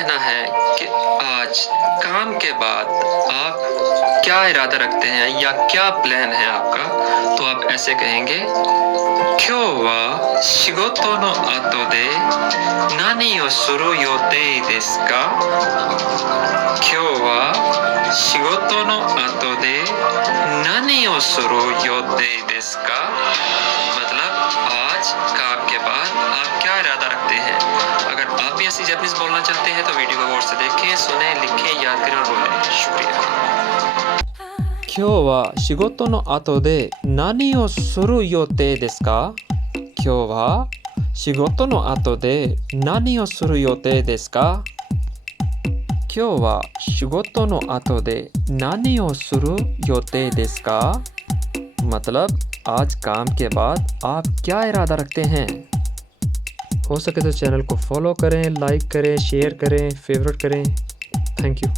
कहना है कि आज काम के बाद आप क्या इरादा रखते हैं या क्या प्लान है आपका, तो आप ऐसे कहेंगे, 今日は仕事の後で何をする予定ですか? 今日は仕事の後で何をする予定ですか? मतलब आज काम के बाद आप क्या इरादा रखते हैं। अगर आप भी ऐसी जापानीज बोलना चाहते हैं तो वीडियो को गौर से देखें, सुने, लिखें, याद करें और बोलें। शुक्रिया। 今日は仕事の後で何をする予定ですか? 今日は仕事の後で何をする予定ですか? 今日は仕事の後で何をする予定ですか? मतलब आज काम के बाद आप क्या इरादा रखते हैं। हो सके तो चैनल को फॉलो करें, लाइक करें, शेयर करें, फेवरेट करें। Thank you.